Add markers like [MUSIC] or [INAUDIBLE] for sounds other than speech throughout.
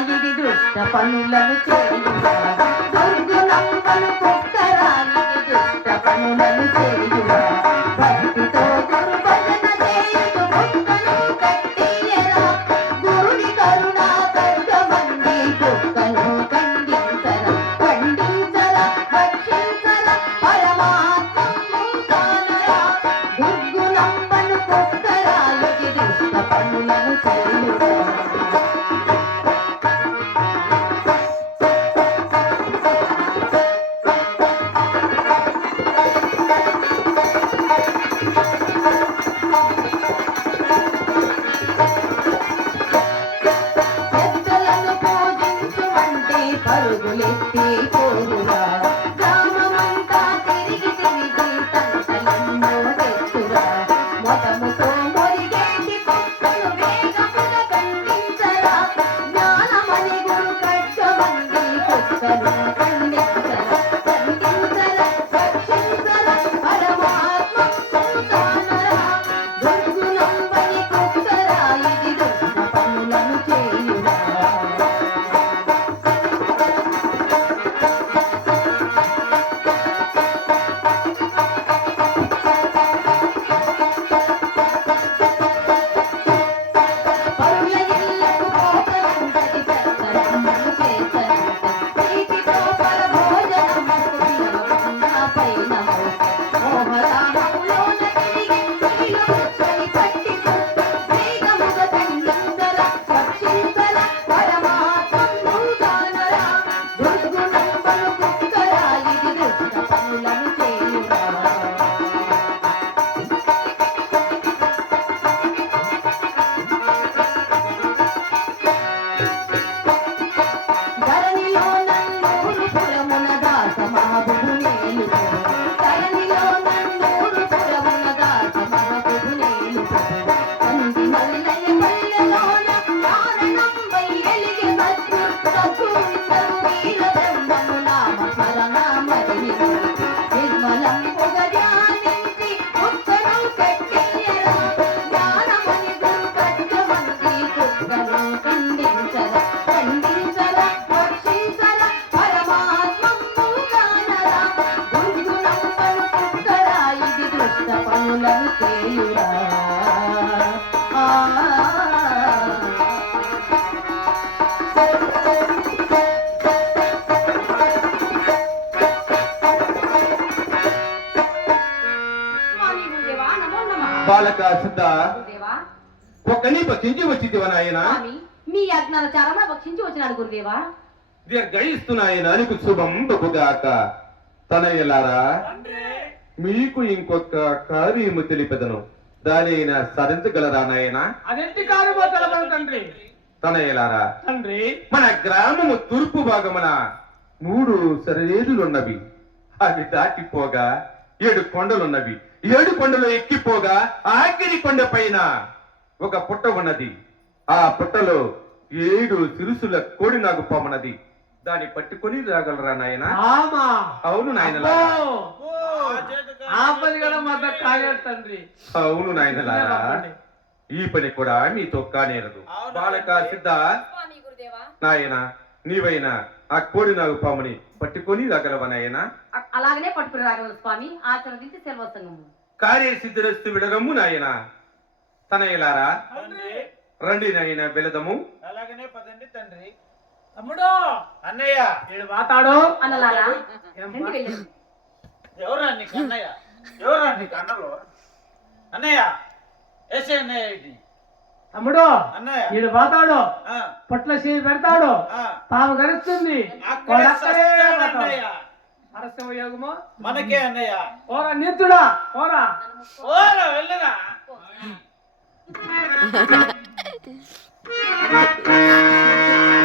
ఇది దుష్ట పనులను చేయుట దుర్గుణంబలు కుక్కరా ఇది దుష్ట పనులను చేయుట. బాలక సిద్ధ. గురుదేవా. ఒక్కని భక్షించి నాయన? స్వామి మీ అజ్ఞానచారమున భక్షించి వచ్చినాడు గురుదేవా. దీర్ఘయిస్తున్నాయన నీకు శుభం బహుగాక. తనయ్యలారా మీకు ఇంకొక కార్యము తెలిపెదను. దానిని సాధించగలరా నాయన? అదెంటి కారుమో తెలవదు తండ్రి. తనయ్యలారా తండ్రి. మన గ్రామము తూర్పు భాగమున మూడు సరిహేదులున్నవి అవి దాటిపోగా ఏడు కొండలున్నవి. ఏడు కొండలు ఎక్కిపోగా ఆఖరి కొండ పైన ఒక పుట్ట ఉన్నది. ఆ పుట్టలో ఏడు సిరుసుల కోడి నాగు పొమ్మన్నది దాన్ని పట్టుకొని రాగలరా నాయన? ఆమా అవును తండ్రి. అవును నాయనలారా. ఈ పని కూడా మీతో కానేరదు. బాలక సిద్ధ. స్వామి గురుదేవా. నాయన నీవైనా ఆ కోడి నాగు పాముని పట్టుకొని రాగలవా నాయనా అ- అలాగనే పట్టుకుని రాగలరు స్వామి. ఆచరణించి సెలవసంగము కార్యసిద్ధిరస్తు విడగమ్ము నాయన. తనయలారా? తండ్రి. రండి నాయన వెళదము. అలాగనే పదండి తండ్రి. తమ్ముడు! అన్నయ్య! వీడు మాతాడు? అన్నలారా? ఎవరా నీకు అన్నయ్య? ఎవరా నీకు అన్నలు? అన్నయ్య! వేసే అన్నయ్య ఇది. తమ్ముడు అన్నయ్య. వీడు మాతాడు ఆ, పొట్ల చేయి పెడతాడు. ఆ, తాము గడుస్తుంది. మాతాడు. అన్నయ్య. అరసవ యోగము మనకే అన్నయ్య. ఓరా నిత్యుడా ఓరా ఓరా వెళ్ళరా. [LAUGHS] [LAUGHS]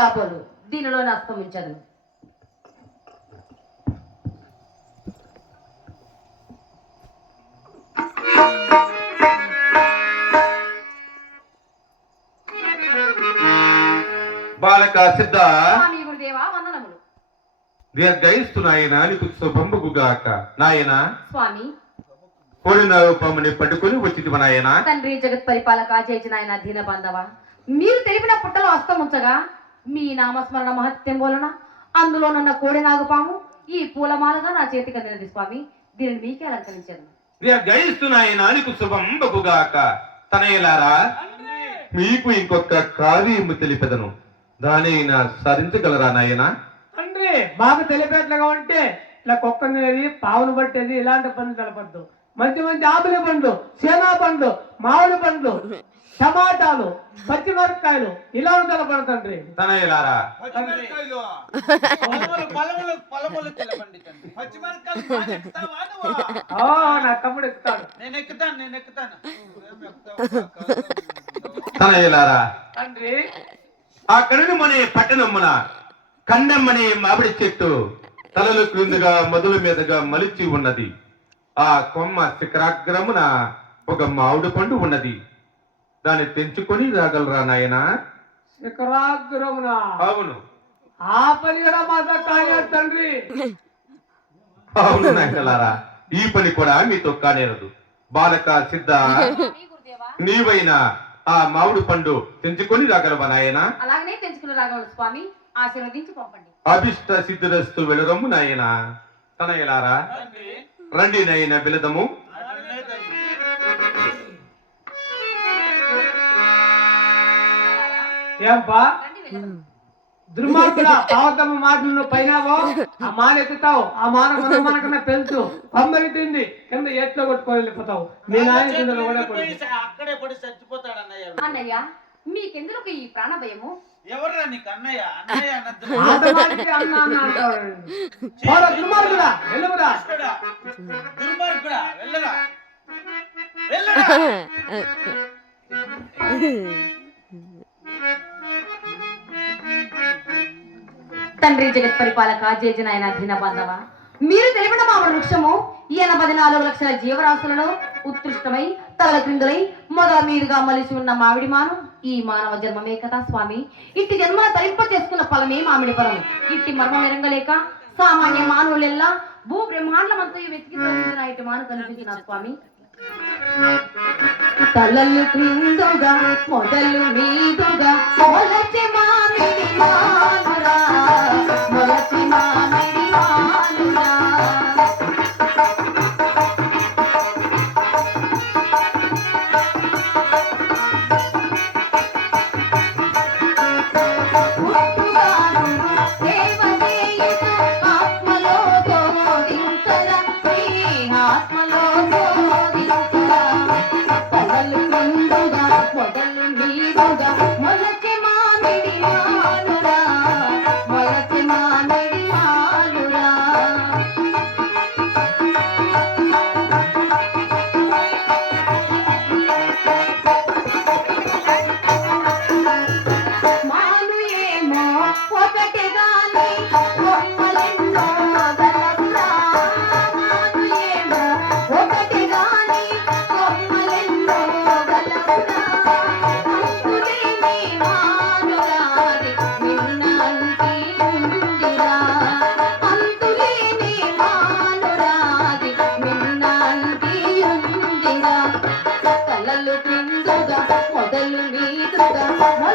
ఇది ఏ కాబోలు దీనిలో అస్తమించదు బాలక సిద్ధ. గురుదేవా వందనములు. దీర్ఘయిస్తు నాయన నీకు స్వామి. కోడిన రూపముని పట్టుకొని వచ్చింది నాయన? తండ్రి జగత్ పరిపాలక చేసిన ఆయన దీన బాంధవ మీరు తెలిపిన పుట్టలో అస్తముంచగా మీ నామస్మరణ మహత్యం వలన అందులో నున్న కోడి నాగుపాము ఈ పూలమాలగా నా చేతికి అందినది స్వామి. దీనిని మీకే అలంకరించాను. నీకు తనయలారా మీకు ఇంకొక కార్యము తెలిపెదను. దానైనా సరించగలరా నాయన? తండ్రి బాగా తెలిపేట్లుగా ఉంటే ఇలా కుక్క తినేది పావును పట్టేది ఇలాంటి పనులు తెలపద్దు. మంచి మంచి ఆపిల పండ్లు సేనా పండ్లు మామిడి పండ్లు టమాటాలు పచ్చిమిరపకాయలు ఇలా తెలపడు తండ్రి. తనయలారా. పచ్చిమిరపకాయలు పొలములు పొలములు పొలములు తెలపండి తండ్రి. పచ్చిమిరపకాయలు బాగా ఎక్కుతావా నువ్వు? ఓ నా తమ్ముడు ఎక్కుతాడు నేను ఎక్కుతాను నేను ఎక్కుతాను. తనయలారా. తండ్రి. ఆ కరుణమనే పట్టణమున కండమ్మనే మామిడి చెట్టు తలలు క్రిందుగా మొదలు మీదుగా మలిచి ఉన్నది. ఆ కొమ్మ శిఖరాగ్రమున ఒక మామిడి పండు ఉన్నది. దాన్ని తెంచుకొని రాగలరా నాయన? శిఖరాగ్రమున? అవును. ఆ పని కూడా మాతో కానీ తండ్రి. అవును నాయనలారా ఈ పని కూడా మీతో కానేరదు. బాలక సిద్ధ నీవైనా ఆ మామిడి పండు తెంచుకొని రాగలవా నాయన? అలాగనే తెంచుకుని రాగలరు స్వామి. ఆశీర్వదించి పంపండి. అభిష్ట సిద్ధురస్తు వెళదము నాయన. తనయలారా రండి అట్లనే తండ్రి. ఏంపా నువ్వు పైనావో ఆ మాన ఎత్తుతావు ఆ మాన మన మనకన్నా పెంచు. కొమ్మరి తిండి కింద ఎట్లో కొట్టుకొని వెళ్ళిపోతావు. మీ నాయన కింద అక్కడే పడి చచ్చిపోతాడు అన్నయ్య అన్నయ్య మీకెందుకు ఈ ప్రాణ భయము ఎవర్రా నీకు అన్నయ్య? అన్నయ్య దుర్మార్గుడా వెళ్ళురా. దుష్టుడా, దుర్మార్గుడా వెళ్ళరా. వెళ్ళరా. తండ్రి జగత్ పరిపాలక జేజన ఆయన అధీన బాంధవ మీరు తెలిపిన మా వృక్షము ఎనభై నాలుగు లక్షల జీవరాశులలో ఉత్కృష్టమై తల క్రిందులై మొదల మీదుగా మలిసి ఉన్న మామిడి మాను. ఈ మానవ జన్మమే కదా స్వామి. ఇట్టి జన్మ తరింప చేసుకున్న ఫలమే మామిడి ఫలం. ఇట్టి మర్మం ఎరంగలేక సామాన్య మానవులెల్లా భూ బ్రహ్మాండమంతా వెతికి సాధించిన ఇటు మాను కనిపించిన స్వామి. తలలు క్రిందుగా మొదలు మీదుగా మామిడి మానురా. ఆ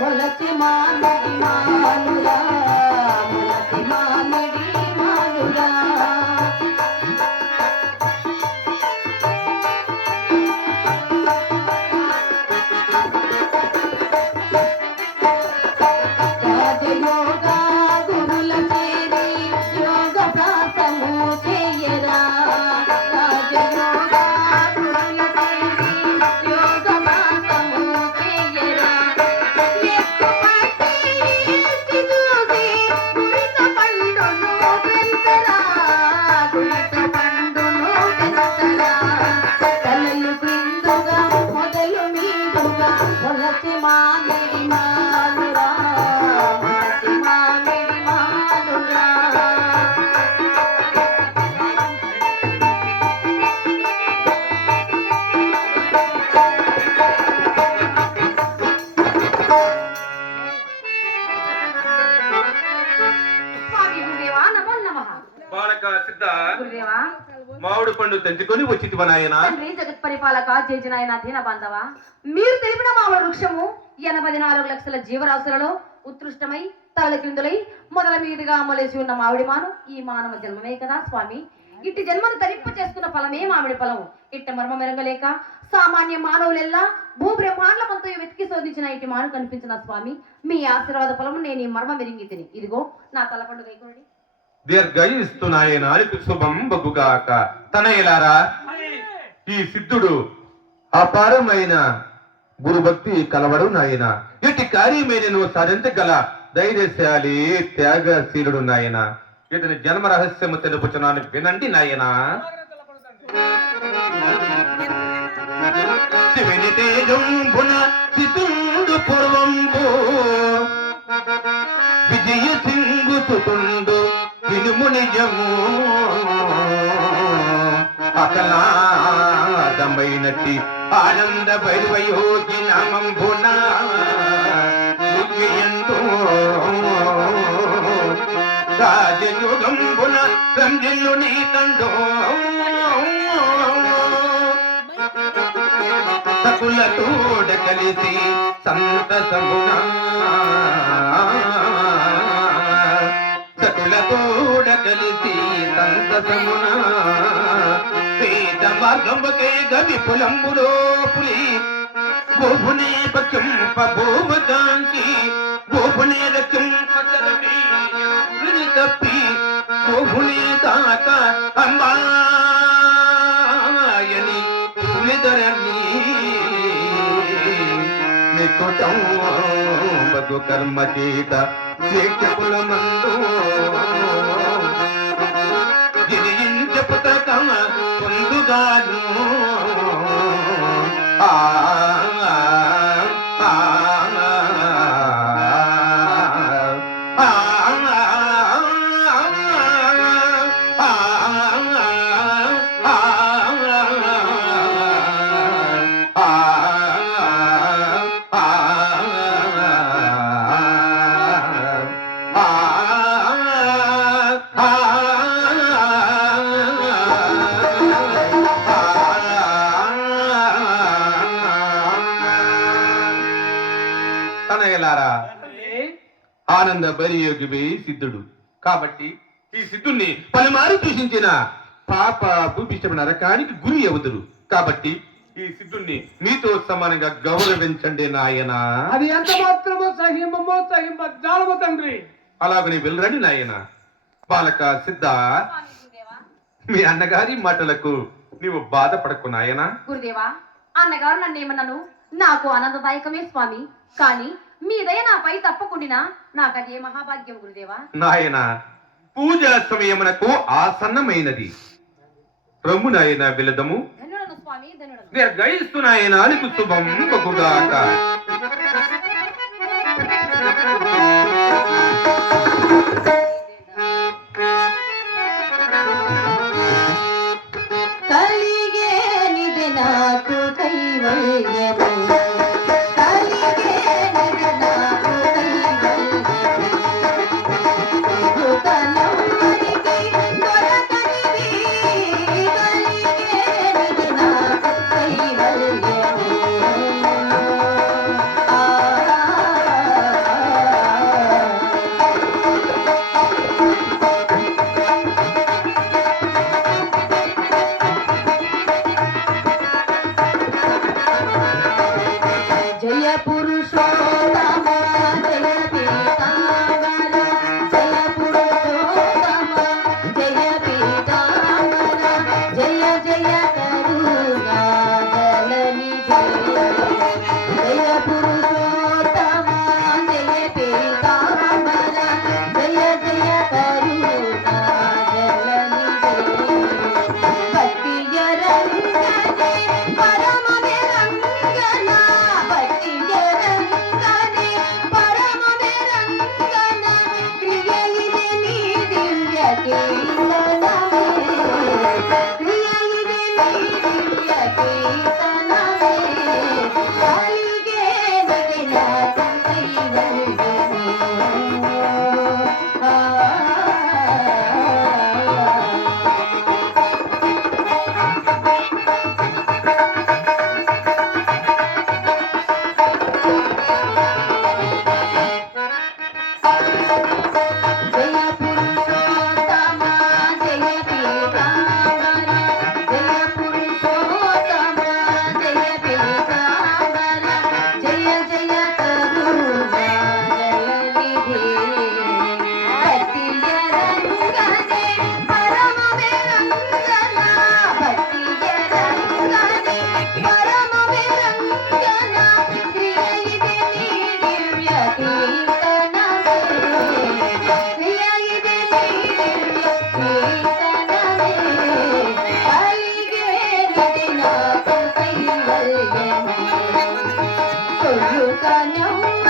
మొలచి మామిడి మానురా జగత్ పరిపాలక దీన బాంధవ? మీరు తెలిపిన మామిడి వృక్షము ఎనభై నాలుగు లక్షల జీవరాశులలో ఉత్కృష్టమై తలల క్రిందులై మొదల మీదుగా మొలేసి ఉన్న మామిడి మాను ఈ మానవ జన్మమే కదా స్వామి. ఇట్టి జన్మను తరింప చేసుకున్న ఫలమే మామిడి ఫలము. ఇట్ట మర్మ మెరగలేక సామాన్య మానవులెల్లా భూ బ్రహ్మాండమంతో వెతికి శోధించిన ఇటు మాను కనిపించిన స్వామి. మీ ఆశీర్వాద ఫలము నేను ఈ మర్మ మెరింగి తిని. ఇదిగో నా తల పండుగ దీర్ఘయిస్తున్నాయన శుభం తనయలారా ఈ సిద్ధుడు అపారమైన గురుభక్తి కలవడు నాయన. ఇటు కార్యమైనను సాధించగల ధైర్యశాలి త్యాగశీలుడు నాయన. ఇతని జన్మ రహస్యము తెలుపుచున్నాను వినండి నాయన. శివుని తేజంబున సితుండు పూర్వంబు విజయ సింగు సుతుండు వినుమునిజము అకలాదమైనటి ఆనంద భైరవయోగి నామంబున యుగయంతో రాజయుగంబున రంజిల్లు నీ తండో. సకులతోడ కలిసి సంతసమునా. సకులతోడ కలిసి సంతసమున. పేద మార్గంబకే గవి పులంబులో పులి. గోపునే పక్కింప భూమదాంకి గోపునే రక్కింప తరవి తప్పి. గోపునే తాత అంబాయని పులిదరని. నికుటం బదు కర్మ చేత శిక్షకుల మందు గిరియించ పుతకమ పొందుగాను ఆ, ఆనంద బరియోగివే సిద్ధుడు. కాబట్టి ఈ సిద్ధుణ్ణి పలుమారు దూషించిన పాప భూపిష్టమ నరకానికి గురి అవుతురు కాబట్టి ఈ సిద్ధుణ్ణి మీతో సమానంగా గౌరవించండి నాయన. అది ఎంత మాత్రమో సహింపమో సహింప జాలము తండ్రి. అలాగని వెళ్ళండి నాయన. బాలక సిద్ధ మీ అన్నగారి మాటలకు నీవు బాధపడకు నాయనా. గురుదేవా అన్నగారు నన్ను ఏమన్నాను నాకు ఆనందదాయకమే స్వామి. కానీ మీ దయ నాపై తప్పకుండా నాకు అదే మహాభాగ్యం గురుదేవా? నాయన పూజ సమయమునకు ఆసన్నమైనది. రమ్ము నాయన విలదము. ధన్యుడను స్వామి ధన్యుడను. నిర్గయిస్తున్నాయన నీకు శుభం బహుగాక. ಕೊಡುತ್ತನಮ್ಮ